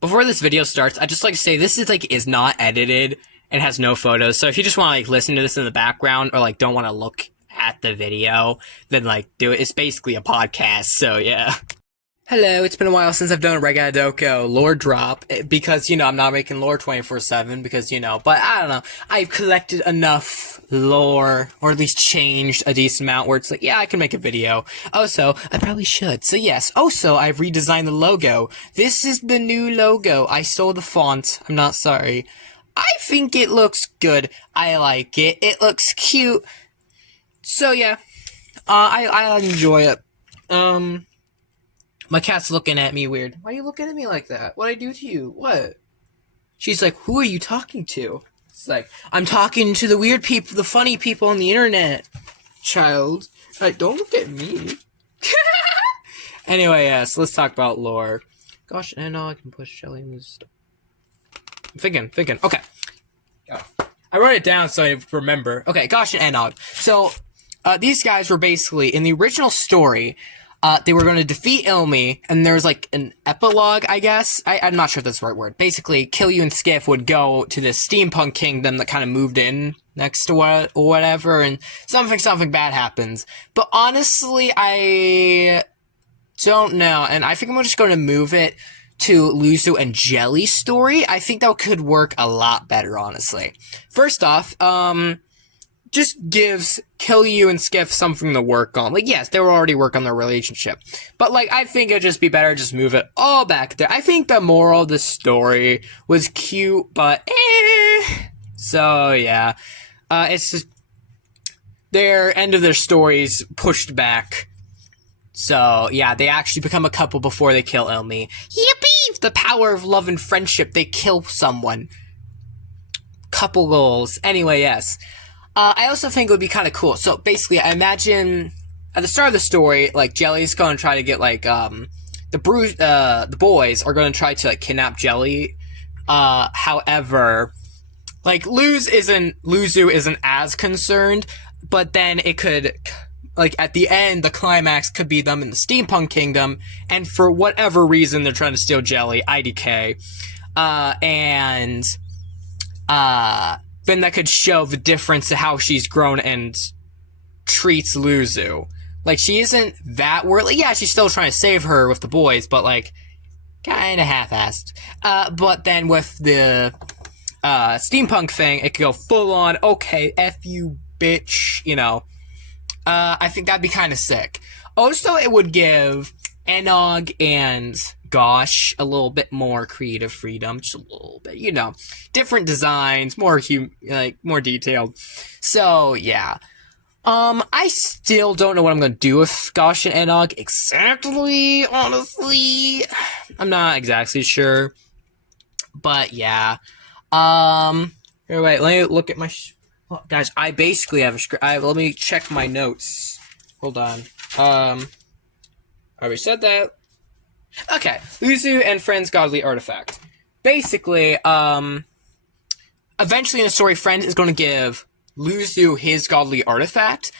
before this video starts, I just like to say this is not edited and has no photos. So if you just want to like listen to this in the background or like don't want to look at the video, then like do it. It's basically a podcast. So yeah. Hello, it's been a while since I've done a Ragata doko lore drop because, I'm not making lore 24/7 because, but I don't know. I've collected enough lore, or at least changed a decent amount where it's like, yeah, I can make a video. Also, I probably should. So yes, also, I've redesigned the logo. This is the new logo. I stole the font. I'm not sorry. I think it looks good. I like it. It looks cute. So yeah, I enjoy it. My cat's looking at me weird. Why are you looking at me like that? What'd I do to you? What? She's like, who are you talking to? It's like, I'm talking to the weird people, the funny people on the internet, child. Like, don't look at me. Anyway, yes, let's talk about lore. Gosh, and now I can push Shelly in this stuff. I'm thinking. Okay. I wrote it down so I remember. Okay, Gosh and Enog. So, these guys were basically, in the original story, they were going to defeat Ilmi, and there was like an epilogue, I guess. I'm not sure if that's the right word. Basically, Killu and Skiff would go to this steampunk kingdom that kind of moved in next to whatever, and something bad happens. But honestly, I don't know, and I think I'm just going to move it to Luzu and Jelly's story. I think that could work a lot better, honestly. First off, just gives Killu and Skiff something to work on. Like, yes, they were already working on their relationship. But, like, I think it'd just be better to just move it all back there. I think the moral of the story was cute, but So, yeah. It's just their end of their stories pushed back. So, yeah, they actually become a couple before they kill Ilmi. Yippee! The power of love and friendship. They kill someone. Couple goals. Anyway, yes. I also think it would be kind of cool. So basically, I imagine at the start of the story, like Jelly's going to try to get like the boys are going to try to like kidnap Jelly. However, like Luzu isn't as concerned, but then it could like at the end the climax could be them in the steampunk kingdom, and for whatever reason they're trying to steal Jelly, IDK, then that could show the difference to how she's grown and treats Luzu. Like, she isn't that worldly. Yeah, she's still trying to save her with the boys, but, like, kind of half-assed. But then with the steampunk thing, it could go full-on, okay, F you, bitch, I think that'd be kind of sick. Also, it would give Enog and Gosh a little bit more creative freedom, just a little bit, different designs, more more detailed. So yeah, I still don't know what I'm gonna do with Gosh and Enog exactly. Honestly, I'm not exactly sure, but yeah. Here, wait, let me look at my guys. I basically have a script. Let me check my notes. Hold on. I already said that. Okay, Luzu and Friend's godly artifact. Basically, eventually in the story, Friend is going to give Luzu his godly artifact,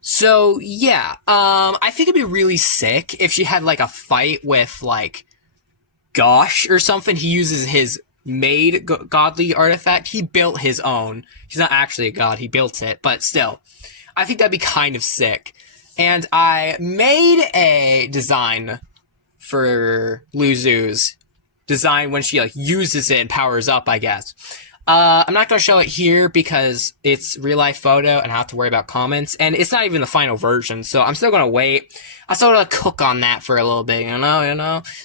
so yeah, I think it'd be really sick if she had like a fight with like Gosh or something. He uses his made godly artifact. He built his own. He's not actually a god, he built it, but still, I think that'd be kind of sick. And I made a design for Luzu's design when she like uses it and powers up, I guess. I'm not going to show it here because it's real life photo and I have to worry about comments. And it's not even the final version, so I'm still going to wait. I'm still going to cook on that for a little bit,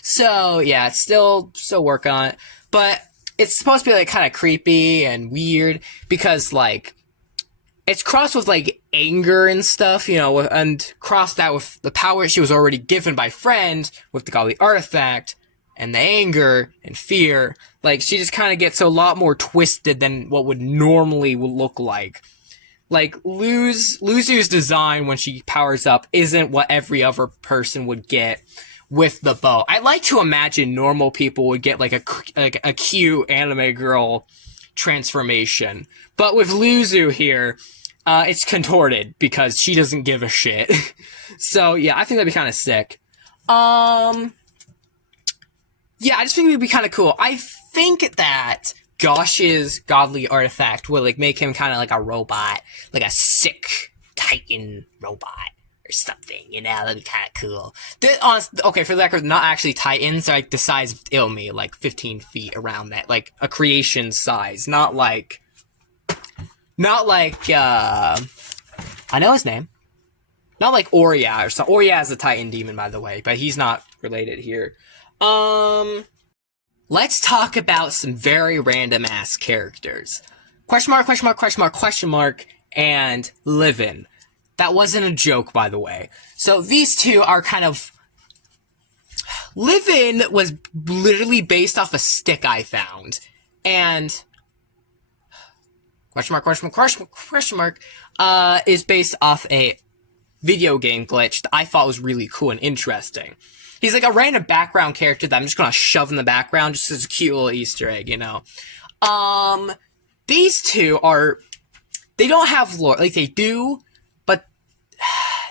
So yeah, it's still work on it. But it's supposed to be like kind of creepy and weird because like it's crossed with like anger and stuff, and crossed that with the power she was already given by Friend with the godly artifact and the anger and fear. Like, she just kind of gets a lot more twisted than what would normally look like. Like, Luzu's design when she powers up isn't what every other person would get with the bow. I like to imagine normal people would get like a cute anime girl transformation. But with Luzu here, it's contorted because she doesn't give a shit. So yeah, I think that'd be kind of sick. Yeah, I just think it would be kind of cool. I think that Gosh's godly artifact would like make him kind of like a robot, like a sick Titan robot or something. You know, that'd be kind of cool. Okay, for the record, not actually Titans. They're like the size of Ilmi, like 15 feet around that, like a creation size, not like I know his name. Not like Oria or something. Oria is a Titan demon, by the way, but he's not related here. Let's talk about some very random ass characters. Question mark, question mark, question mark, question mark, and Livin. That wasn't a joke, by the way. So these two are kind of... Livin was literally based off a stick I found. And... Question mark, question mark, question mark, is based off a video game glitch that I thought was really cool and interesting. He's like a random background character that I'm just gonna shove in the background just as a cute little Easter egg, you know. These two are... They don't have lore. Like, they do, but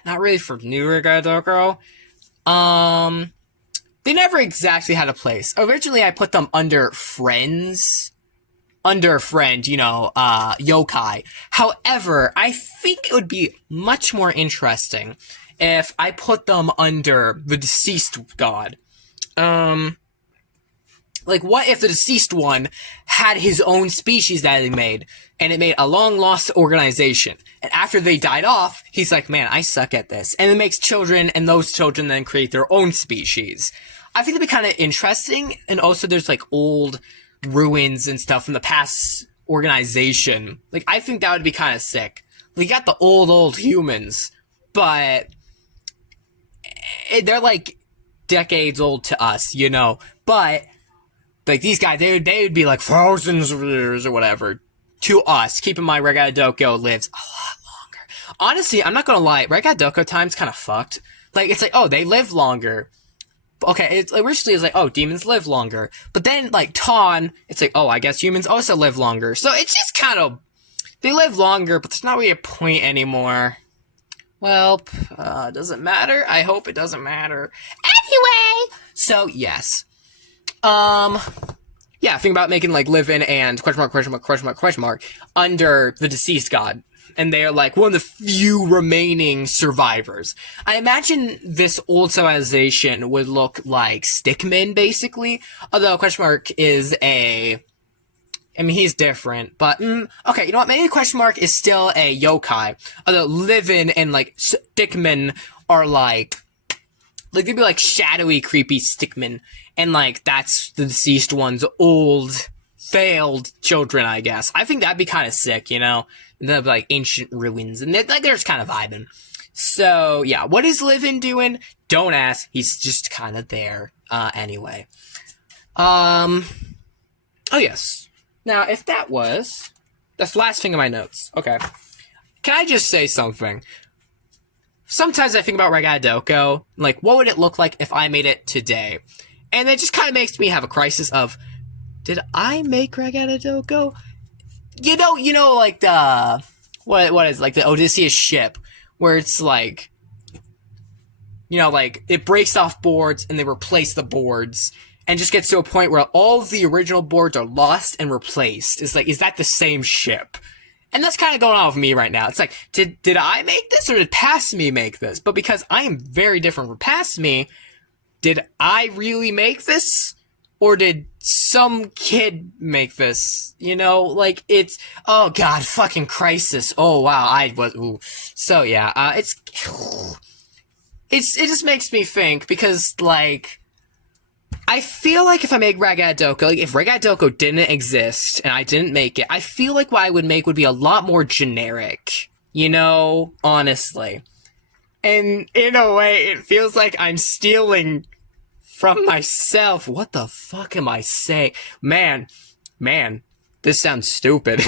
not really for new Ragata. They never exactly had a place. Originally, I put them under friends. Under a friend, you know, yokai. However, I think it would be much more interesting if I put them under the deceased god. Like, what if the deceased one had his own species that he made, and it made a long-lost organization, and after they died off, he's like, man, I suck at this, and it makes children, and those children then create their own species. I think it'd be kind of interesting, and also there's, like, old ruins and stuff from the past organization. Like, I think that would be kind of sick. We got the old humans, but they're like decades old to us, you know. But like these guys, they'd be like thousands of years or whatever to us. Keep in mind, Ragata Doko lives a lot longer. Honestly, I'm not gonna lie, Ragata Doko time's kind of fucked. Like, it's like, oh, they live longer. Okay, originally it's like, oh, demons live longer. But then, like, Ton, it's like, oh, I guess humans also live longer. So it's just kind of, they live longer, but there's not really a point anymore. Well, doesn't matter. I hope it doesn't matter. Anyway! So, yes. Yeah, think about making, like, live in and question mark under the deceased god. And they are like one of the few remaining survivors. I imagine this old civilization would look like Stickmin, basically. Although question mark is I mean, he's different, but okay. You know what? Maybe question mark is still a yokai. Although Livin and like Stickmin are like they'd be like shadowy, creepy Stickmin, and like that's the deceased one's old, failed children. I guess I think that'd be kind of sick, you know. And then like ancient ruins, and they're just kind of vibing. So yeah, what is Livin doing? Don't ask. He's just kind of there. Anyway. Oh yes. Now, if that's the last thing in my notes. Okay. Can I just say something? Sometimes I think about Ragata Doko, like what would it look like if I made it today? And it just kind of makes me have a crisis of, did I make Ragata Doko? You know, like the what is like the Odysseus ship, where it's like, you know, like it breaks off boards and they replace the boards, and just gets to a point where all of the original boards are lost and replaced. It's like, is that the same ship? And that's kind of going on with me right now. It's like, did I make this or did Past Me make this? But because I am very different from Past Me, did I really make this? Or did some kid make this? You know, like, it's... Oh, God, fucking crisis. Oh, wow, ooh. So, yeah, it just makes me think, because, like... I feel like if I make Ragata Doko, like, if Ragata Doko didn't exist, and I didn't make it, I feel like what I would make would be a lot more generic. You know? Honestly. And, in a way, it feels like I'm stealing... from myself. What the fuck am I saying? Man, this sounds stupid.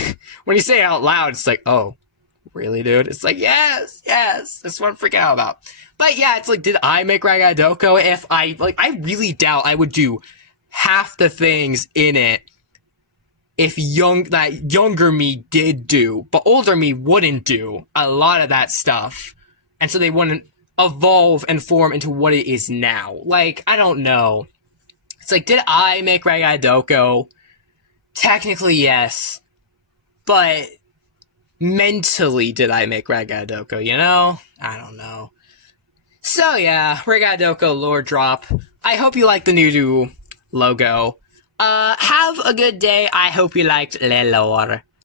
When you say it out loud, it's like, oh, really, dude? It's like, yes, that's what I'm freaking out about. But yeah, it's like, did I make Ragata Doko? If I really doubt I would do half the things in it if younger me did do, but older me wouldn't do a lot of that stuff. And so they wouldn't evolve and form into what it is now. Like, I don't know. It's like, did I make Ragata doko? Technically, yes. But mentally, did I make Ragata doko, you know? I don't know. So yeah, Ragata doko lore drop. I hope you like the new logo. Have a good day. I hope you liked the lore.